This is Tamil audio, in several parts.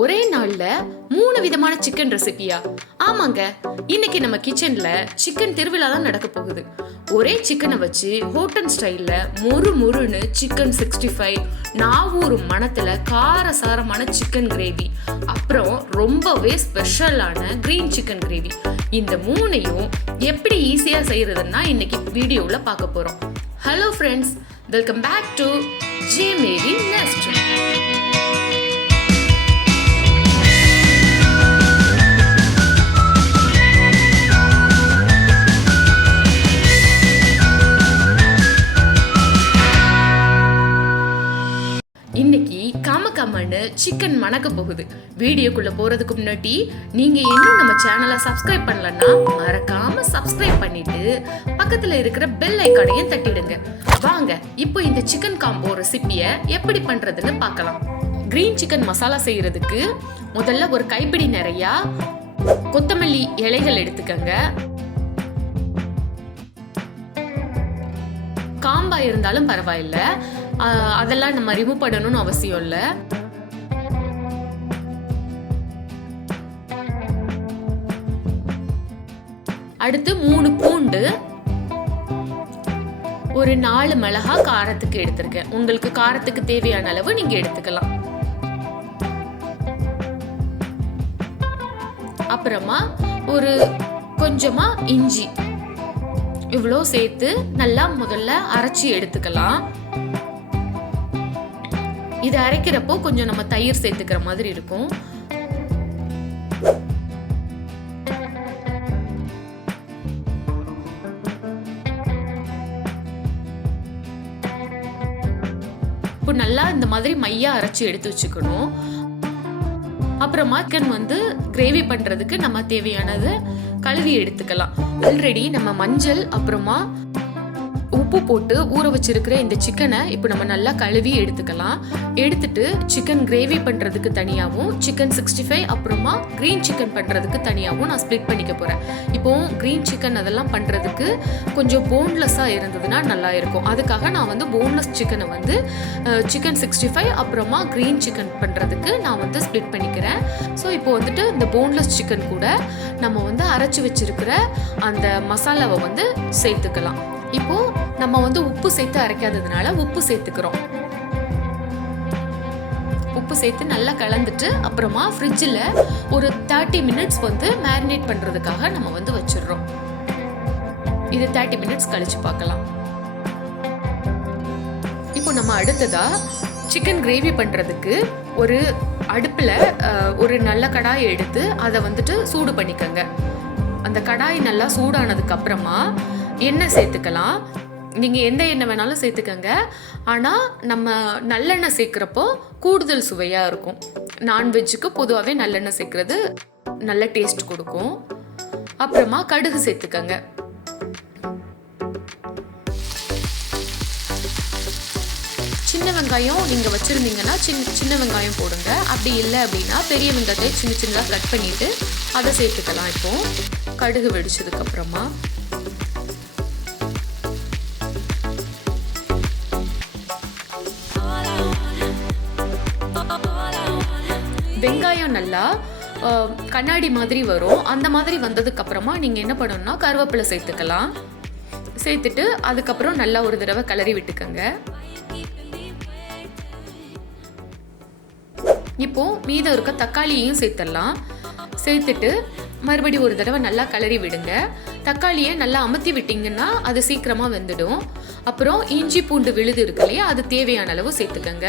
ஒரே நாள்ல 3 விதமான சிக்கன் ரெசிபியா? ஆமாங்க, இன்னைக்கு நம்ம கிச்சன்ல சிக்கன் திருவிழா தான் நடக்க போகுது. ஒரே சிக்கனை வச்சு ஹோட்டல் ஸ்டைல்ல முறுமுறுன்னு சிக்கன் 65, நாவூர் மணத்துல காரசாரமான சிக்கன் கிரேவி, அப்புறம் ரொம்பவே ஸ்பெஷலான கிரீன் சிக்கன் கிரேவி. இந்த 3ஐயும் எப்படி ஈஸியா செய்யறதுன்னா இன்னைக்கு வீடியோல பார்க்க போறோம். Hello friends, welcome back to JMary nest. இன்னைக்கு காமக்காமன்னு சிக்கன் மணக்க போகுது. வீடியோக்குள்ள போறதுக்கு முன்னாடி நீங்க இன்னும் நம்ம சேனலை சப்ஸ்கிரைப் பண்ணலன்னா மறக்காம சப்ஸ்கிரைப் பண்ணிட்டு பக்கத்துல இருக்கிற பெல் ஐகானையும் தட்டிடுங்க. வாங்க இப்போ இந்த சிக்கன் காம்போ ரெசிபியை எப்படி பண்றதுன்னு பார்க்கலாம். கிரீன் சிக்கன் மசாலா செய்யறதுக்கு முதல்ல ஒரு கைப்பிடி நிறைய கொத்தமல்லி இலைகள் எடுத்துக்கங்க. காம்பா இருந்தாலும் பரவாயில்ல, அதெல்லாம் நம்ம ரிமூவ் பண்ணணும்னு அவசியம் இல்லை. அடுத்து 3 பூண்டு, ஒரு 4 மிளகா காரத்துக்கு எடுத்திருக்கேன். உங்களுக்கு காரத்துக்கு தேவையான அளவு நீங்க எடுத்துக்கலாம். அப்புறமா ஒரு கொஞ்சமா இஞ்சி, இவ்வளோ சேர்த்து நல்லா முதல்ல அரைச்சி எடுத்துக்கலாம். இது அரைக்கிறப்போ கொஞ்சம் நம்ம தயிர் சேர்த்துக்கிற மாதிரி இருக்கும். இப்போ நல்லா இந்த மாதிரி மையா அரைச்சி எடுத்து வச்சுக்கணும். அப்புறமா சிக்கன் கிரேவி பண்றதுக்கு நம்ம தேவையானது கழுவி எடுத்துக்கலாம். ஆல்ரெடி நம்ம மஞ்சள் அப்புறமா உப்பு போட்டு ஊற வச்சிருக்கிற இந்த சிக்கனை இப்போ நம்ம நல்லா கழுவி எடுத்துக்கலாம். எடுத்துட்டு சிக்கன் கிரேவி பண்றதுக்கு தனியாகவும், சிக்கன் 65 அப்புறமா கிரீன் சிக்கன் பண்றதுக்கு தனியாகவும் நான் ஸ்ப்ளிட் பண்ணிக்க போறேன். இப்போ கிரீன் சிக்கன் அதெல்லாம் பண்றதுக்கு கொஞ்சம் போன்லெஸ்ஸா இருந்ததுன்னா நல்லா இருக்கும். அதுக்காக நான் போன்லெஸ் சிக்கனை சிக்கன் 65 அப்புறமா கிரீன் சிக்கன் பண்றதுக்கு நான் ஸ்ப்ளிட் பண்ணிக்கிறேன். ஸோ இப்போ இந்த போன்லெஸ் சிக்கன் கூட நம்ம அரைச்சி வச்சிருக்கிற அந்த மசாலாவை சேர்த்துக்கலாம். இப்போ நம்ம உப்பு சேர்த்து அரைக்காததுனால உப்பு சேர்த்துக்கிறோம். உப்பு சேர்த்து நல்லா கலந்துட்டு அப்புறமா ஃப்ரிட்ஜில் ஒரு 30 மினிட்ஸ் மேரினேட் பண்றதுக்காக நம்ம வச்சிடுறோம். இது 30 மினிட்ஸ் கழிச்சு பார்க்கலாம். இப்போ நம்ம அடுத்ததா சிக்கன் கிரேவி பண்றதுக்கு ஒரு அடுப்புல ஒரு நல்ல கடாயை எடுத்து அதை சூடு பண்ணிக்கங்க. அந்த கடாய் நல்லா சூடானதுக்கு அப்புறமா எண்ணெய் சேர்த்துக்கலாம். நீங்கள் எந்த எண்ணெய் வேணாலும் சேர்த்துக்கங்க. ஆனால் நம்ம நல்லெண்ணெய் சேர்க்குறப்போ கூடுதல் சுவையாக இருக்கும். நான்வெஜ்ஜுக்கு பொதுவாகவே நல்லெண்ணெய் சேர்க்குறது நல்ல டேஸ்ட் கொடுக்கும். அப்புறமா கடுகு சேர்த்துக்கங்க. சின்ன வெங்காயம் நீங்கள் வச்சுருந்தீங்கன்னா சின்ன வெங்காயம் போடுங்க. அப்படி இல்லை அப்படின்னா பெரிய வெங்காயத்தை சின்ன சின்னதாக கட் பண்ணிவிட்டு அதை சேர்த்துக்கலாம். இப்போது கடுகு வெடிச்சதுக்கப்புறமா வெங்காயம் நல்லா கண்ணாடி மாதிரி வரும். அந்த மாதிரி வந்ததுக்கு அப்புறமா நீங்க என்ன பண்ணணும்னா கருவேப்பிலை சேர்த்துக்கலாம். சேர்த்துட்டு அதுக்கப்புறம் நல்லா ஒரு தடவை கிளறி விட்டுக்கங்க. இப்போ மீதம் இருக்க தக்காளியையும் சேர்த்துடலாம். சேர்த்துட்டு மறுபடியும் ஒரு தடவை நல்லா கிளறி விடுங்க. தக்காளியை நல்லா அமுத்தி விட்டீங்கன்னா அது சீக்கிரமா வெந்துடும். அப்புறம் இஞ்சி பூண்டு விழுது இருக்கு இல்லையா, அது தேவையான அளவு சேர்த்துக்கங்க.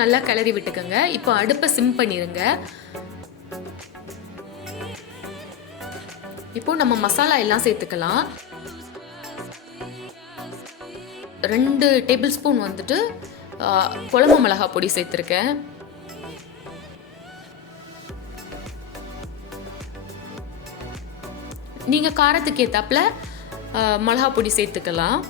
நல்லா கிளறி விட்டுக்கங்க. இப்போ அடுப்பை சிம் பண்ணிருங்க. இப்போ நம்ம மசாலா எல்லாம் சேர்த்துக்கலாம். 2 டேபிள் ஸ்பூன் குழம்பு மிளகா பொடி சேர்த்துருக்கேன். நீங்க காரத்துக்கு ஏத்தாப்புல மிளகா பொடி சேர்த்துக்கலாம்.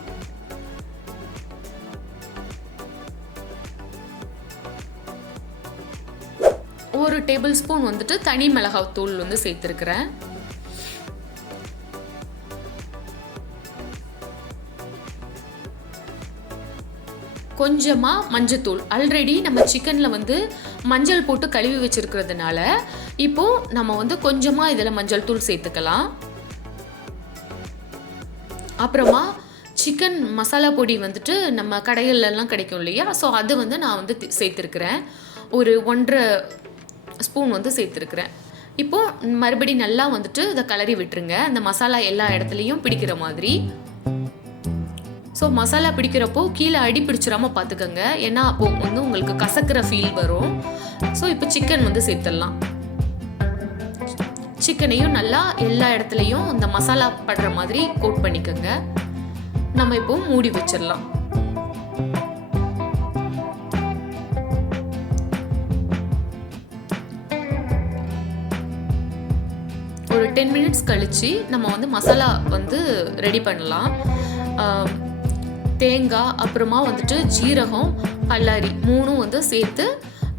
ஒரு டேபிள் ஸ்பூன் தனி மிளகாய் தூள் சேர்த்துருக்கிறேன். கொஞ்சமாக மஞ்சத்தூள். ஆல்ரெடி நம்ம சிக்கனில் வந்து மஞ்சள் போட்டு கழுவி வச்சுருக்கிறதுனால இப்போது நம்ம வந்து கொஞ்சமாக இதில் மஞ்சள் தூள் சேர்த்துக்கலாம். அப்புறமா சிக்கன் மசாலா பொடி வந்துட்டு நம்ம கடைகள்லாம் கிடைக்கும் இல்லையா, ஸோ அது வந்து நான் வந்து சேர்த்துருக்குறேன். ஒரு 1.5 ஸ்பூன் வந்து சேர்த்துருக்குறேன். இப்போது மறுபடி நல்லா வந்துட்டு இதை கலரி விட்டுருங்க, அந்த மசாலா எல்லா இடத்துலையும் பிடிக்கிற மாதிரி. ஸோ மசாலா பிடிக்கிறப்போ கீழே அடி பிடிச்சிடாமல் பார்த்துக்கோங்க, ஏன்னா அப்போது வந்து உங்களுக்கு கசக்கிற ஃபீல் வரும். ஸோ இப்போ சிக்கன் வந்து சேர்த்துடலாம். சிக்கனையும் நல்லா எல்லா இடத்துலையும் இந்த மசாலா படுற மாதிரி கோட் பண்ணிக்கோங்க. நம்ம இப்போ மூடி வச்சிடலாம். ஒரு 10 மினிட்ஸ் கழிச்சு நம்ம வந்து மசாலா வந்து ரெடி பண்ணலாம். தேங்காய், அப்புறமா வந்துட்டு ஜீரகம், பல்லாரி 3ம் வந்து சேர்த்து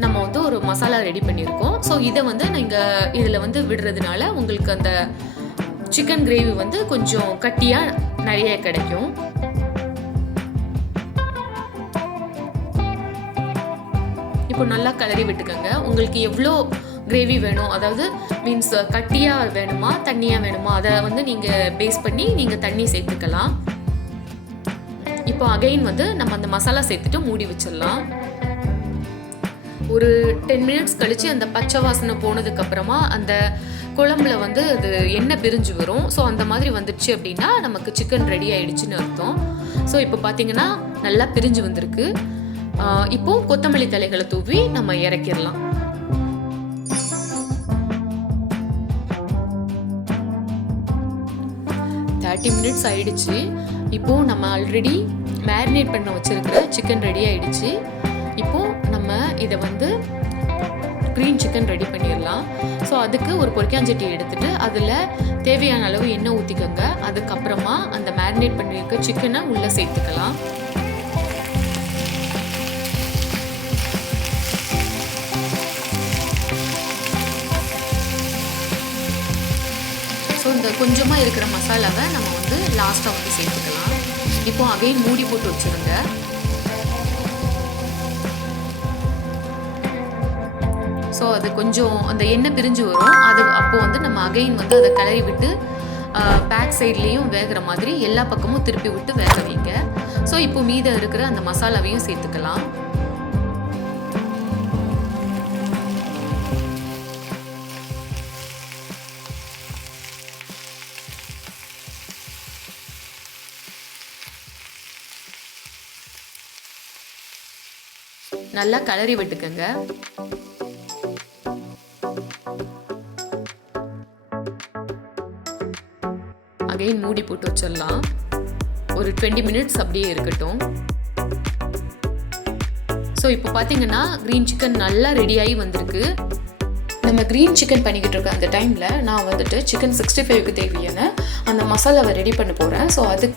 நம்ம வந்து ஒரு மசாலா ரெடி பண்ணியிருக்கோம். ஸோ இதை வந்து நீங்கள் இதில் வந்து விடுறதுனால உங்களுக்கு அந்த சிக்கன் கிரேவி வந்து கொஞ்சம் கட்டியாக நிறைய கிடைக்கும். இப்போ நல்லா கலரி விட்டுக்கோங்க. உங்களுக்கு எவ்வளோ கிரேவி வேணும், அதாவது மீன்ஸ் கட்டியாக வேணுமா தண்ணியாக வேணுமா, அதை வந்து நீங்கள் பேஸ் பண்ணி நீங்கள் தண்ணி சேர்த்துக்கலாம். இப்போ அகைன் வந்து நம்ம அந்த மசாலா சேர்த்துட்டு மூடி வச்சிடலாம். ஒரு 10 மினிட்ஸ் கழிச்சு அந்த பச்சை வாசனை போனதுக்கு அப்புறமா அந்த குழம்புல வந்து அது எண்ணெய் பிரிஞ்சு வரும். ஸோ அந்த மாதிரி வந்துடுச்சு அப்படின்னா நமக்கு சிக்கன் ரெடி ஆயிடுச்சுன்னு அர்த்தம். ஸோ இப்போ பார்த்தீங்கன்னா நல்லா பிரிஞ்சு வந்திருக்கு. இப்போ கொத்தமல்லி தழைகளை தூவி நம்ம இறக்கிடலாம். மினிட்ஸ் ஆயிடுச்சு. இப்போ நம்ம ஆல்ரெடி மேரினேட் பண்ண வச்சிருக்கிற சிக்கன் ரெடி ஆயிடுச்சு. இப்போ நம்ம இதை வந்து க்ரீன் சிக்கன் ரெடி பண்ணிடலாம். ஸோ அதுக்கு ஒரு பொரிக்காஞ்சட்டி எடுத்துட்டு அதில் தேவையான அளவு எண்ணெய் ஊற்றிக்கோங்க. அதுக்கப்புறமா அந்த மேரினேட் பண்ணியிருக்க சிக்கனை உள்ளே சேர்த்துக்கலாம். ஸோ இந்த கொஞ்சமாக இருக்கிற மசாலாவை நம்ம வந்து லாஸ்ட்டாக வந்து சேர்த்துக்கலாம். இப்போ அகைன் மூடி போட்டு வச்சுருங்க. ஸோ அது கொஞ்சம் அந்த எண்ணெய் பிரிஞ்சு வரும். அது அப்போது வந்து நம்ம அகைன் வந்து அதை கிளறி விட்டு பேக் சைட்லேயும் வேகிற மாதிரி எல்லா பக்கமும் திருப்பி விட்டு வேக வைங்க. ஸோ இப்போ மீதம் இருக்கிற அந்த மசாலாவையும் சேர்த்துக்கலாம். நல்லா கிளறி விட்டுக்கங்க. அகைன் மூடி போட்டு வச்சிடலாம். ஒரு 20 மினிட்ஸ் அப்படியே இருக்கட்டும். ஸோ இப்போ பார்த்தீங்கன்னா க்ரீன் சிக்கன் நல்லா ரெடியாகி வந்திருக்கு. நம்ம க்ரீன் சிக்கன் பண்ணிக்கிட்டு இருக்க அந்த டைமில் நான் வந்துட்டு சிக்கன் 65க்கு தேவையான அந்த மசாலாவை ரெடி பண்ண போகிறேன். ஸோ அது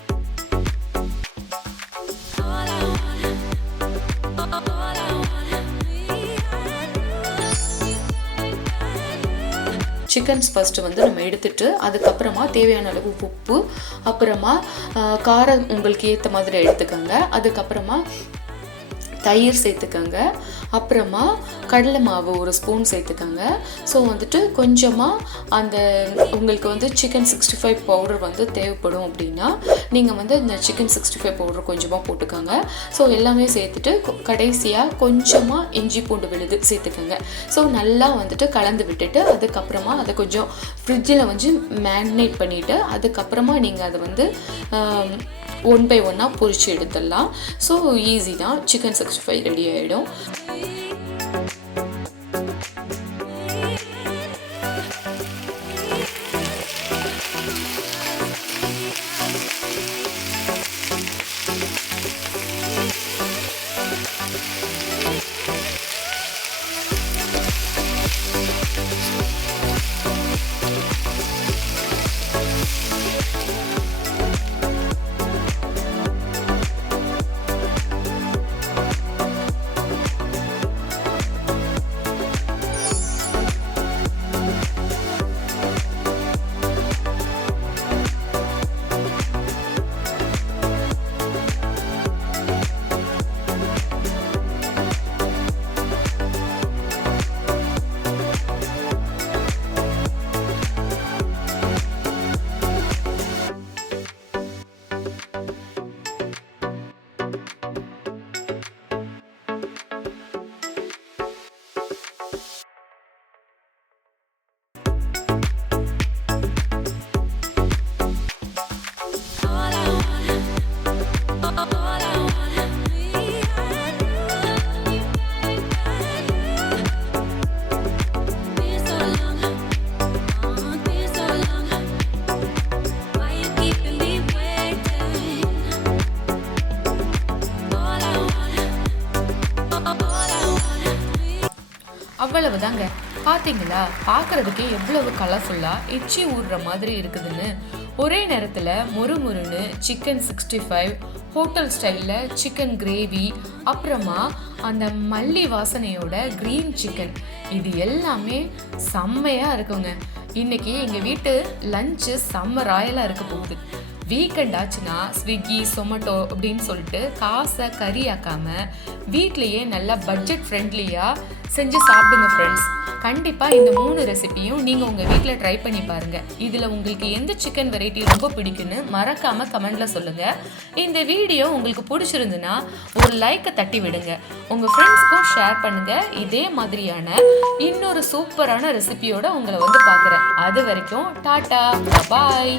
சிக்கன்ஸ் ஃபஸ்ட்டு வந்து நம்ம எடுத்துட்டு அதுக்கப்புறமா தேவையான அளவு உப்பு, அப்புறமா காரம் உங்களுக்கு ஏற்ற மாதிரி எடுத்துக்கோங்க. அதுக்கப்புறமா தயிர் சேர்த்துக்கோங்க. அப்புறமா கடலை மாவு ஒரு ஸ்பூன் சேர்த்துக்கோங்க. ஸோ வந்துட்டு கொஞ்சமாக அந்த உங்களுக்கு வந்து சிக்கன் 65 பவுடர் வந்து தேவைப்படும் அப்படின்னா நீங்கள் வந்து இந்த சிக்கன் 65 பவுடர் கொஞ்சமாக போட்டுக்கோங்க. ஸோ எல்லாமே சேர்த்துட்டு கடைசியாக கொஞ்சமாக இஞ்சி பூண்டு விழுது சேர்த்துக்கோங்க. ஸோ நல்லா வந்துட்டு கலந்து விட்டுட்டு அதுக்கப்புறமா அதை கொஞ்சம் ஃப்ரிட்ஜில் வந்து மேரினேட் பண்ணிவிட்டு அதுக்கப்புறமா நீங்கள் அதை வந்து 1 by 1 பொரிச்சு எடுத்துடலாம். ஸோ ஈஸி தான், சிக்கன் 65 ரெடி ஆகிடும். இவ்வளவு தாங்க. பார்த்தீங்களா, பார்க்கறதுக்கே எவ்வளவு கலர்ஃபுல்லாக எச்சி ஊறுற மாதிரி இருக்குதுன்னு. ஒரே நேரத்தில் முறுமுறுன்னு சிக்கன் 65, ஹோட்டல் ஸ்டைலில் சிக்கன் கிரேவி, அப்புறமா அந்த மல்லி வாசனையோட க்ரீன் சிக்கன், இது எல்லாமே செம்மையாக இருக்குங்க. இன்னைக்கு எங்கள் வீட்டு லஞ்சு செம்ம ராயலாக இருக்க போகுது. வீக்கெண்ட் ஆச்சுன்னா ஸ்விக்கி, சொமேட்டோ அப்படின்னு சொல்லிட்டு காசை கறியாக்காமல் வீட்லேயே நல்லா பட்ஜெட் ஃப்ரெண்ட்லியாக செஞ்சு சாப்பிடுங்க ஃப்ரெண்ட்ஸ். கண்டிப்பாக இந்த 3 ரெசிபியும் நீங்கள் உங்கள் வீட்டில் ட்ரை பண்ணி பாருங்கள். இதில் உங்களுக்கு எந்த சிக்கன் வெரைட்டி ரொம்ப பிடிக்குன்னு மறக்காமல் கமெண்டில் சொல்லுங்கள். இந்த வீடியோ உங்களுக்கு பிடிச்சிருந்துன்னா ஒரு லைக்கை தட்டி விடுங்க. உங்கள் ஃப்ரெண்ட்ஸ்க்கும் ஷேர் பண்ணுங்கள். இதே மாதிரியான இன்னொரு சூப்பரான ரெசிபியோட உங்களை வந்து பார்க்குறேன். அது வரைக்கும் டாட்டா, பாய்.